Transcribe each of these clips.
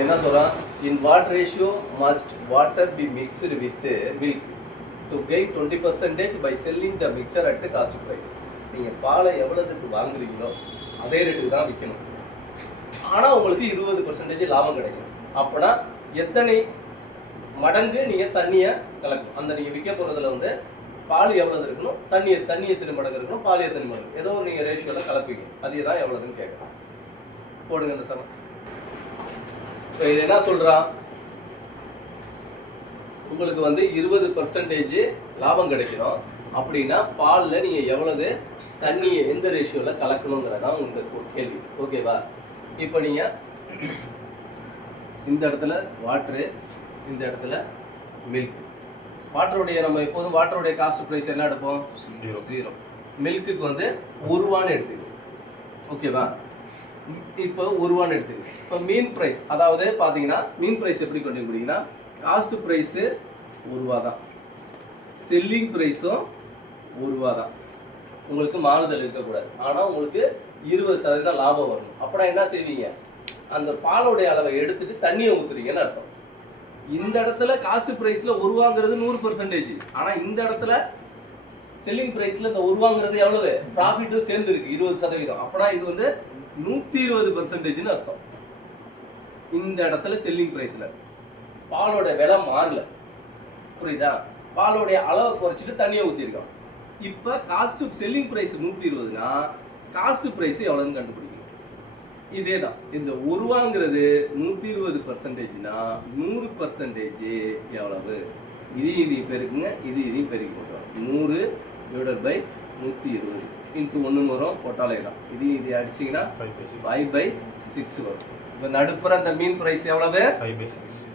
என்ன சொல்றான், in what ratio must water be mixed with milk to gain 20% by selling the mixture at the cost price. நீங்க பாலை எவ்வளவுக்கு வாங்குறீங்களோ அதே ரேட்டுக்கு தான் விற்கணும். ஆனா உங்களுக்கு 20% லாபம் கிடைக்கும். அப்பனா எத்தனை மடங்கு நீங்க தண்ணியை கலக்கணும். அந்த நீங்க விற்க போறதுல வந்து பால் எவ்வளவு இருக்கணும், தண்ணி எத்தனை மடங்கு இருக்கணும், பால் எத்தனை மடங்கு, ஏதோ ஒரு நீங்க ரேஷியோல கலப்பீங்க. அதுதான் எவ்வளவுன்னு கேட்கணும். போடுங்க இந்த சமம். இது என்ன சொல்றான், உங்களுக்கு வந்து 20% லாபம் கிடைக்கணும் அப்படின்னா பால்ல நீங்க எவ்வளவு தண்ணியை எந்த ரேஷியோல கலக்கணுங்கிறதான் உங்க கேள்வி. ஓகேவா? இப்போ நீங்க இந்த இடத்துல வாட்டரு, இந்த இடத்துல மில்க். வாட்டருடைய நம்ம எப்போதும் வாட்டருடைய காஸ்ட் பிரைஸ் என்ன எடுப்போம்? 0. மில்க்குக்கு வந்து 1 ரூபான்னு எடுத்துக்கணும். ஓகேவா? இப்போ 1 ரூபான்னு எடுத்துக்கணும். இப்போ மீன் ப்ரைஸ், அதாவது பார்த்தீங்கன்னா மீன் ப்ரைஸ் எப்படி கண்டுபிடிங்கன்னா காஸ்ட் ப்ரைஸு 1 ரூபா தான், செல்லிங் ப்ரைஸும் 1 ரூபா தான். உங்களுக்கு மாறுதல் இருக்கக்கூடாது. ஆனால் உங்களுக்கு 20% லாபம் வரணும். அப்படின்னா என்ன செய்வீங்க, அந்த பாலோடைய அளவை எடுத்துட்டு தண்ணியை ஊற்றுறீங்கன்னு அர்த்தம். இந்த இடத்துல காஸ்ட் ப்ரைஸில் 1 ரூபாங்கிறது 100%. ஆனால் இந்த இடத்துல செல்லிங் ப்ரைஸில் இந்த 1 ரூபாங்கிறது எவ்வளவு ப்ராஃபிட்டும் சேர்ந்து இருக்கு 20%. அப்படின்னா இது வந்து 120%ன்னு அர்த்தம். இந்த இடத்துல செல்லிங் பிரைஸ்ல பாலோட விலை மாறல, புரியுதா? பாலோடைய அளவை குறைச்சிட்டு தண்ணியை ஊற்றிருக்கோம். இப்போ காஸ்ட் செல்லிங் பிரைஸ் 120னா காஸ்ட் பிரைஸ் எவ்வளோன்னு கண்டுபிடிக்கணும். இதே தான், இந்த 1 ரூபாங்கிறது 120%னா 100% எவ்வளவு? இதையும் பெருக்குங்க, இதையும் பெருக்கி போட்டுருவோம். 100/120 இன்ட்டு 1 வரும், போட்டாலே தான். இது அடிச்சிங்கன்னா 5/6 வரும். இப்போ நடுப்புற அந்த மீன் ப்ரைஸ் எவ்வளவு?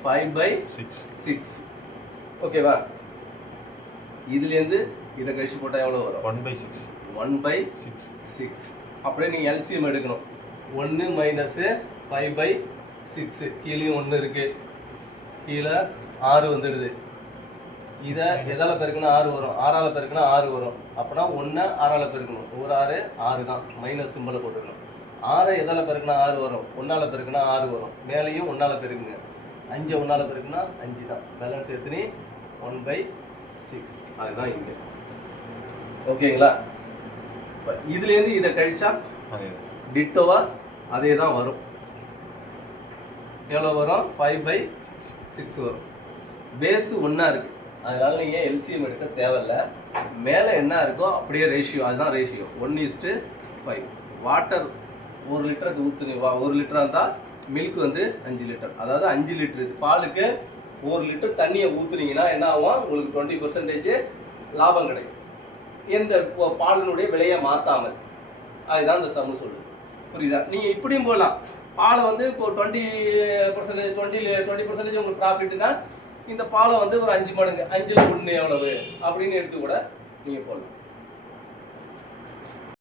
5/6. ஓகேவா? இதுலேருந்து இதை கழிச்சு போட்டால் எவ்வளோ வரும்? 1/6. அப்படியே நீங்கள் எல்சிஎம் எடுக்கணும். 1 - 5/6. கீழேயும் 1 இருக்கு, கீழே 6 வந்துடுது. இதை எதால் பெருக்குன்னா 6 வரும், 6ஆல் பெருக்குன்னா 6 வரும். அப்படின்னா 1 6ஆல் பெருக்கணும். 1 6 6 தான், மைனஸ் சிம்பிளை போட்டுக்கணும். 6 எதால் பெருக்குன்னா 6 வரும், 1ஆல் பெருக்குன்னா 6 வரும். மேலேயும் 1ஆல் பெருக்குங்க. 5 1ஆல் பெருக்குன்னா 5 தான். பேலன்ஸ் எத்தனை? 1/6. அதுதான் இங்கே. ஓகேங்களா? இதுலேருந்து இதை கழிச்சா டிட்டோவா அதே தான் வரும். எவ்வளோ வரும்? 5/6 வரும். பேஸு 1 இருக்கு, அதனால நீங்கள் எல்சிஎம் எடுக்க தேவையில்லை. மேலே என்ன இருக்கோ அப்படியே ரேஷியோ, அதுதான் ரேஷியோ. 1:5. வாட்டர் 1 லிட்டருக்கு ஊற்றுனீ 1 லிட்டராக இருந்தால் மில்க் வந்து 5 லிட்டர், அதாவது 5 லிட்டரு பாலுக்கு 1 லிட்டர் தண்ணியை ஊற்றுனீங்கன்னா என்ன ஆகும்? உங்களுக்கு 20% லாபம் கிடைக்கும், எந்த பாலினுடைய விலையை மாற்றாமல். அதுதான் இந்த சம்மு சொல்லுது. புரியுதா? நீங்கள் இப்படியும் போகலாம். பாலை வந்து இப்போ 20% உங்களுக்கு ப்ராஃபிட் தான். இந்த பாலை வந்து ஒரு 5 மடங்கு, 5ல் 1 எவ்வளவு அப்படின்னு எடுத்து கூட நீங்கள் போடலாம்.